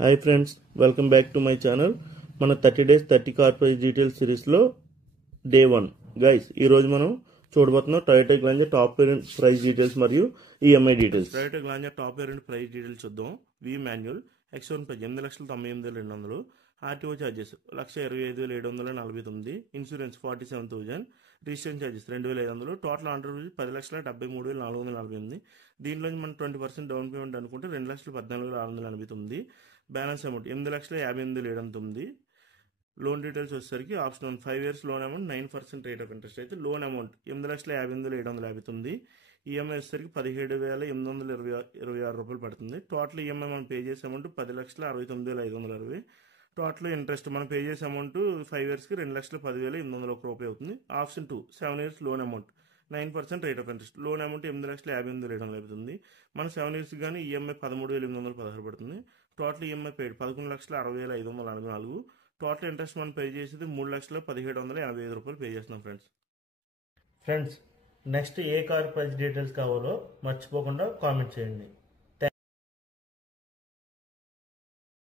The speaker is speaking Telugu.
Hi friends, welcome back to my channel. మన 30 days 30 కార్ ప్రైస్ డీటెయిల్స్ సిరీస్లో డే 1 గైస్. ఈరోజు మనం చూడబోతున్నాం Toyota Glanza top variant price details మరియు EMI details. Toyota Glanza top variant price details చూద్దాం. V manual X1 8,98,200, RTO charges 1,25,749, insurance 47,000, registration charges 2,500, total order 10,73,448. దీనిలో మనం 20% డౌన్ పేమెంట్ అనుకుంటే 2,14,689. Balance amount 8,58,709. లోన్ డీటెయిల్స్ వచ్చేసరికి option 1 5 years loan amount 9% rate of interest అయితే లోన్ అమౌంట్ 8,58,759. ఈఎంఐ వచ్చేసరికి 17,826 రూపాయలు పడుతుంది. టోటల్ ఈఎంఐ మనం పే చేసే అమౌంట్ 10,69,560. టోటల్ ఇంట్రెస్ట్ మనం పే చేసే అమౌంట్ 5 yearsకి 2,10,801 రూపాయలు అవుతుంది. Option 2 7 years loan amount 9% rate of interest loan amount 8,58,709 అవుతుంది. మన 7 years కానీ ఈఎంఐ 13,816 పడుతుంది. టోటల్ ఈఎంఐ పేడ్ 11,60,544. టోటల్ ఇంట్రెస్ట్ మనం పే చేసేది 3,17,885 రూపాయలు పే చేస్తున్నాం ఫ్రెండ్స్. నెక్స్ట్ ఏ కార్ ప్రైస్ డీటెయిల్స్ కావాలో మర్చిపోకుండా కామెంట్ చేయండి.